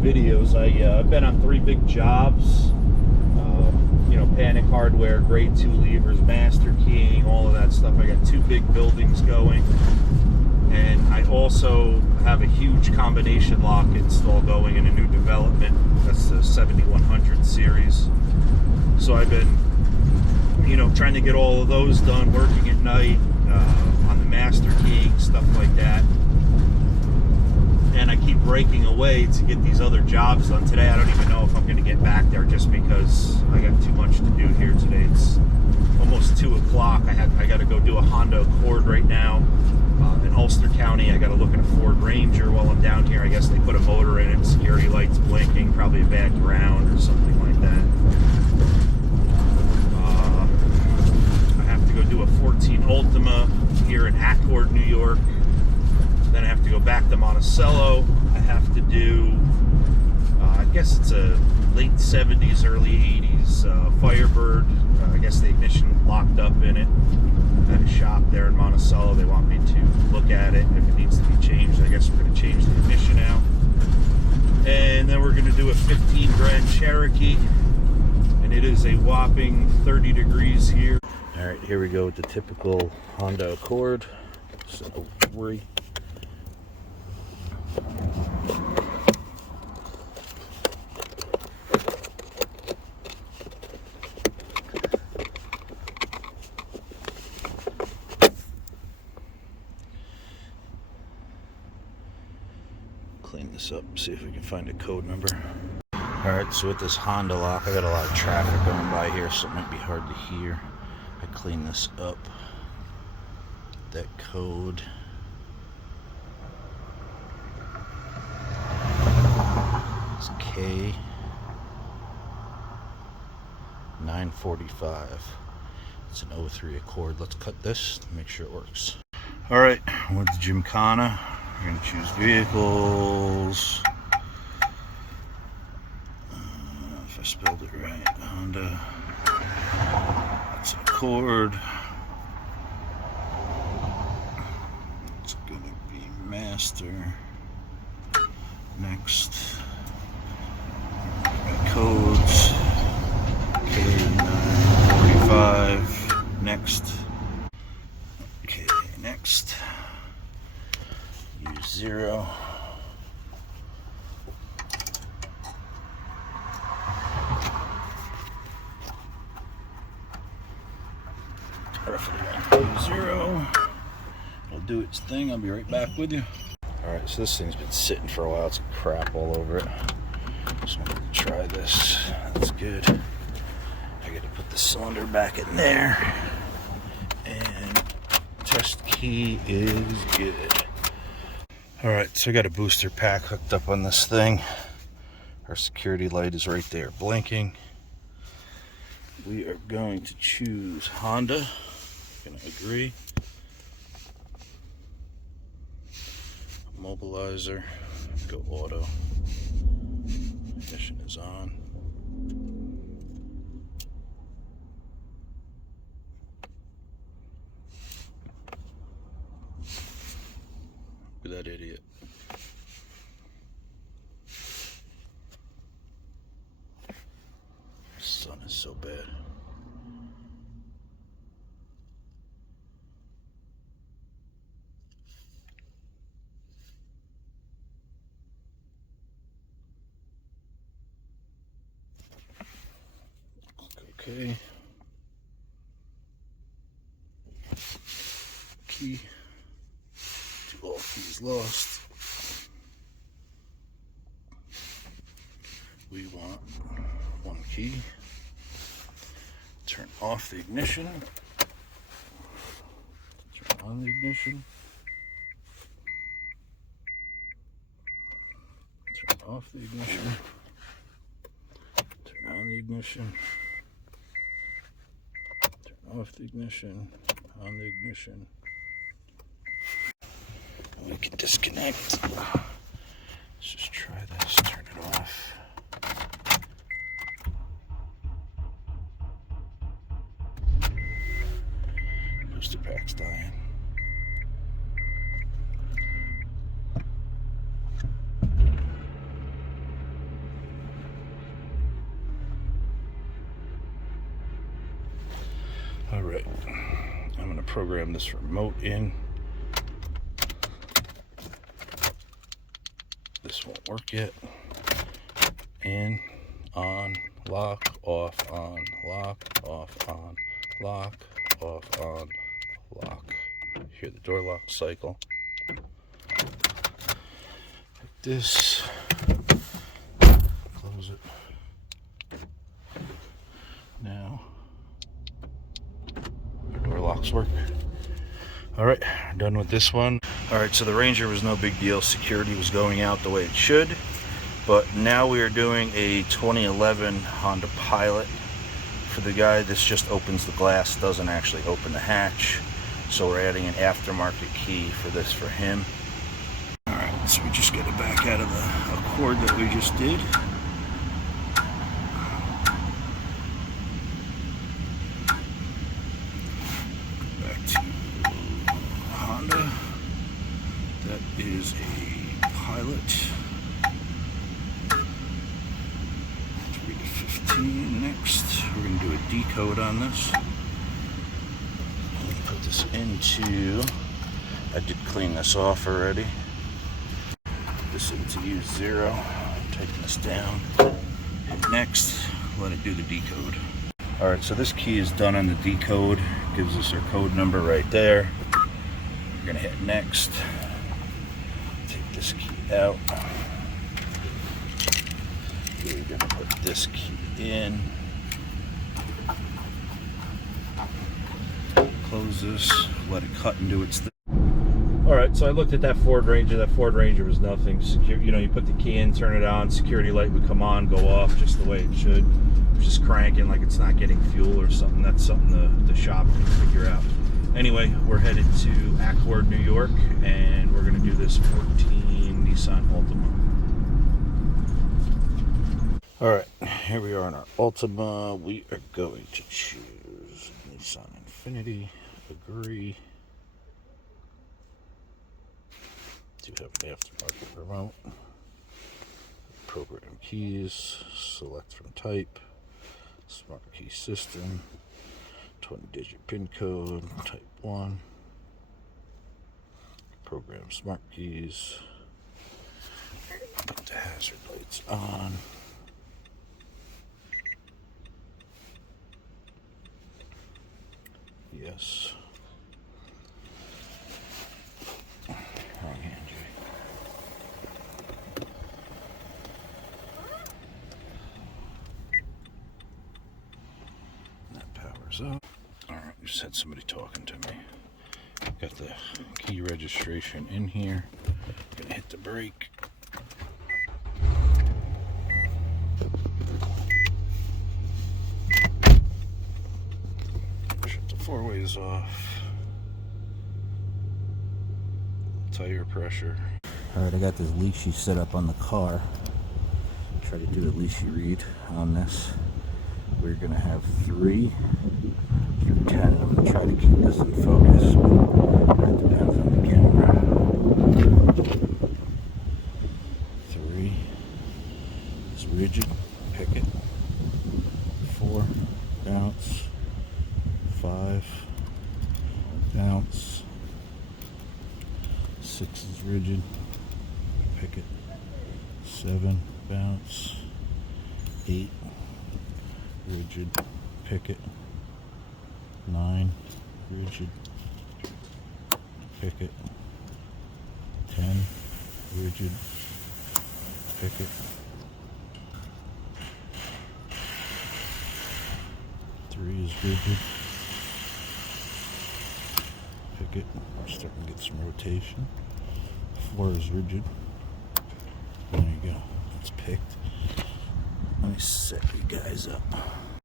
videos. I've been on 3 big jobs. You know, Panic Hardware, grade 2 levers, master keying, all of that stuff. I got 2 big buildings going. And I also have a huge combination lock install going in a new development. That's the 7100 series. So I've been, you know, trying to get all of those done, working at night, on the master keying, stuff like that. And I keep breaking away to get these other jobs done. Today I don't even know if I'm going to get back there just because I got too much to do here today. It's almost 2 o'clock. I got to go do a Honda Accord right now in Ulster County. I got to look at a Ford Ranger while I'm down here. I guess they put a motor in it, security lights blinking, probably a bad ground or something like that. I have to go do a 14 Altima here in Accord, New York. Then I have to go back to Monticello. I have to do, I guess it's a late 70s, early 80s Firebird. I guess the ignition locked up in it. At a shop there in Monticello. They want me to look at it. If it needs to be changed, I guess we're going to change the ignition out. And then we're going to do a 15 grand Cherokee. And it is a whopping 30 degrees here. Alright, here we go with the typical Honda Accord. So, worry. Clean this up, see if we can find a code number. Alright, so with this Honda lock, I got a lot of traffic going by here, so it might be hard to hear. I clean this up. That code. It's K 945. It's an 03 Accord. Let's cut this, make sure it works. Alright, with the Gymkhana, we're going to choose vehicles. If I spelled it right, Honda. That's an Accord. It's going to be Master. Next. Got codes. K945. Next. Okay, next. Use 0. Use 0. It'll do its thing. I'll be right back with you. Alright, so this thing's been sitting for a while. It's crap all over it. Just wanted to try this. That's good. I gotta put the cylinder back in there. And test key is good. Alright, so I got a booster pack hooked up on this thing. Our security light is right there blinking. We are going to choose Honda. Gonna agree. Mobilizer, go auto. Ignition is on. Look at that idiot. The sun is so bad. Okay. Key. All keys lost. We want 1 key. Turn off the ignition. Turn on the ignition. Turn off the ignition. Turn on the ignition. Off the ignition, on the ignition. We can disconnect. Let's just try this, turn it off. Booster pack's dying. All right, I'm gonna program this remote in. This won't work yet. In, on, lock, off, on, lock, off, on, lock, off, on, lock. Hear the door lock cycle. Like this. Close it. Now, our door locks work. All right, done with this one. All right, so the Ranger was no big deal. Security was going out the way it should. But now we are doing a 2011 Honda Pilot. For the guy, this just opens the glass, doesn't actually open the hatch. So we're adding an aftermarket key for this for him. All right, so we just get it back out of the Accord that we just did. Back to Honda. That is a Pilot. 3 to 15. Next, we're going to do a decode on this. Put this into, I did clean this off already. Put this into use 0. Tighten this down. Hit next, let it do the decode. Alright, so this key is done on the decode. Gives us our code number right there. We're going to hit next. Take this key out. We're going to put this key in. Close this, let it cut into its thing. Alright, so I looked at that Ford Ranger. That Ford Ranger was nothing. Secure, you know, you put the key in, turn it on, security light would come on, go off just the way it should. It's just cranking like it's not getting fuel or something. That's something the shop can figure out. Anyway, we're headed to Accord, New York, and we're going to do this 14 Nissan Altima. Alright, here we are in our Altima. We are going to choose Nissan Infinity. Agree. Do have an aftermarket remote. Program keys. Select from type. Smart key system. 20-digit PIN code. Type 1. Program smart keys. Put the hazard lights on. Yes. Wrong hand, Jay. That powers up. Alright, just had somebody talking to me. Got the key registration in here. Gonna hit the brake. Shut the four ways off. Tire pressure. Alright, I got this Lishi set up on the car. Try to do a Lishi read on this. We're gonna have 3 through 10. I'm gonna try to keep this in focus, but that depends on the camera. 3 is rigid, pick it. 4, bounce. 5, bounce. 6 is rigid, pick it. 7, bounce. 8, rigid, pick it. 9, rigid, pick it. 10, rigid, pick it. 3 is rigid, pick it. We're starting to get some rotation. 4 is rigid. There you go. It's picked. Let me set you guys up.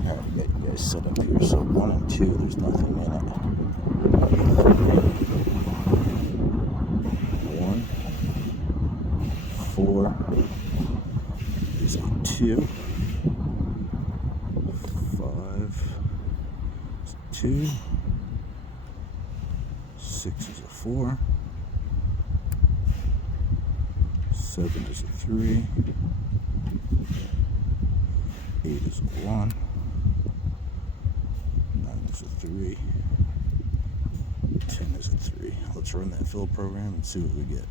Alright, we got you guys set up here. So 1 and 2, there's nothing in it. 1, 4 is a 2. 5 is a 2. 6 is a 4. 7 is a 3. 8 is a 1. 9 is is a 3. 10 is a 3. Let's run that fill program and see what we get.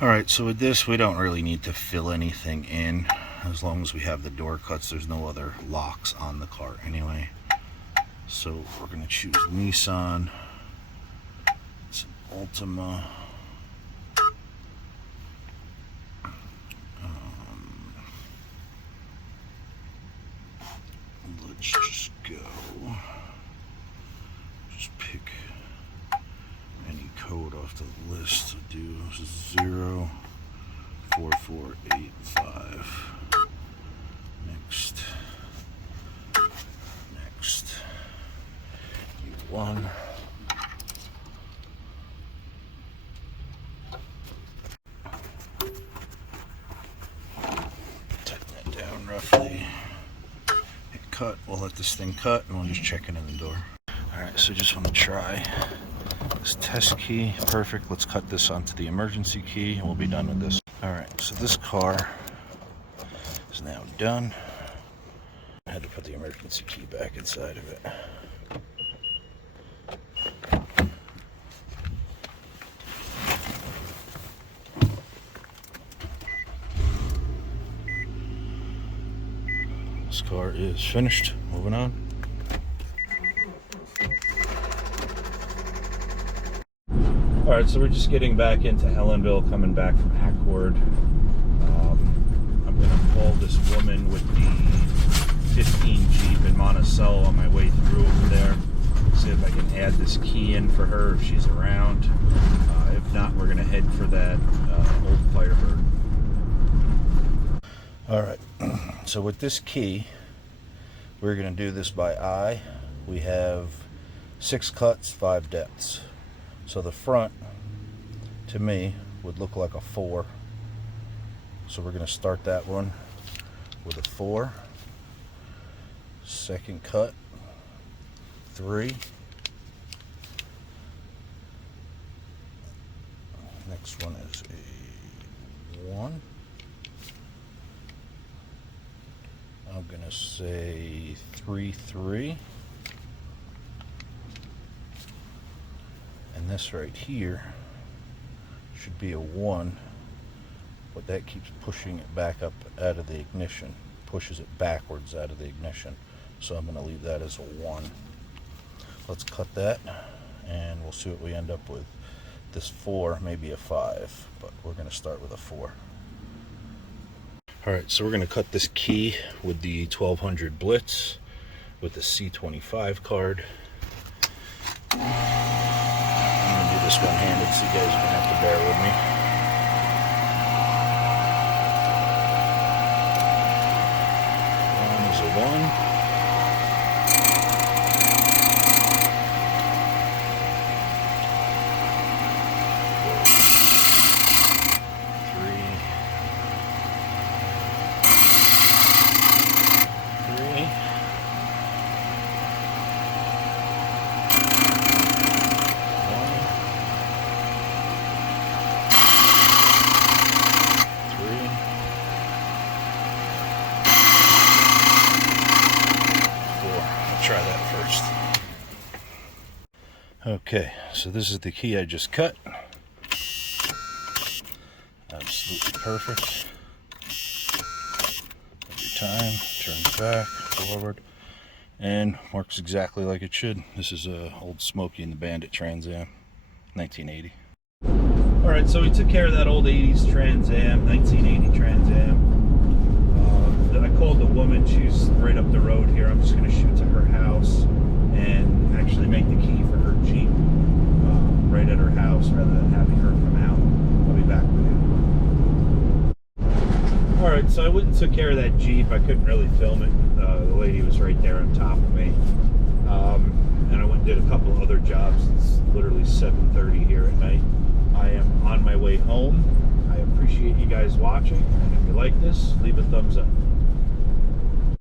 Alright, so with this, we don't really need to fill anything in. As long as we have the door cuts, there's no other locks on the car anyway. So we're going to choose Nissan. It's an Altima. Let's just go. Just pick any code off the list to do 04485. Next. U1. Tighten that down roughly. Hit cut. We'll let this thing cut and we'll just check it in the door. Alright, so just want to try this test key. Perfect. Let's cut this onto the emergency key and we'll be done with this. Alright, so this car is now done. I had to put the emergency key back inside of it. This car is finished. Moving on. Alright, so we're just getting back into Ellenville, coming back from Accord. I'm going to call this woman with the 15 Jeep in Monticello on my way through over there. See if I can add this key in for her if she's around. If not, we're going to head for that old Firebird. Alright, so with this key, we're going to do this by eye. We have 6 cuts, 5 depths. So the front, to me, would look like a 4. So we're going to start that one with a 4. Second cut, 3. Next one is a 1. I'm going to say 3, 3. And this right here should be a 1, but that keeps pushing it back up out of the ignition, pushes it backwards out of the ignition. So I'm going to leave that as a 1. Let's cut that and we'll see what we end up with. This 4, maybe a 5, but we're going to start with a 4. Alright, so we're going to cut this key with the 1200 Blitz with the C25 card. I'm going to do this one-handed, so you guys are going to have to bear with me. One is a 1. Try that first. Okay, so this is the key I just cut. Absolutely perfect. Every time, turns back, forward, and works exactly like it should. This is a old Smokey and the Bandit Trans Am, 1980. Alright, so we took care of that old 80s Trans Am, 1980 Trans Am. I called the woman, she's right up the road here. I'm just going to shoot to her house and actually make the key for her Jeep right at her house rather than having her come out. I'll be back with you. Alright, so I went and took care of that Jeep. I couldn't really film it. The lady was right there on top of me. And I went and did a couple other jobs. It's literally 7:30 here at night. I am on my way home. I appreciate you guys watching, and if you like this, leave a thumbs up.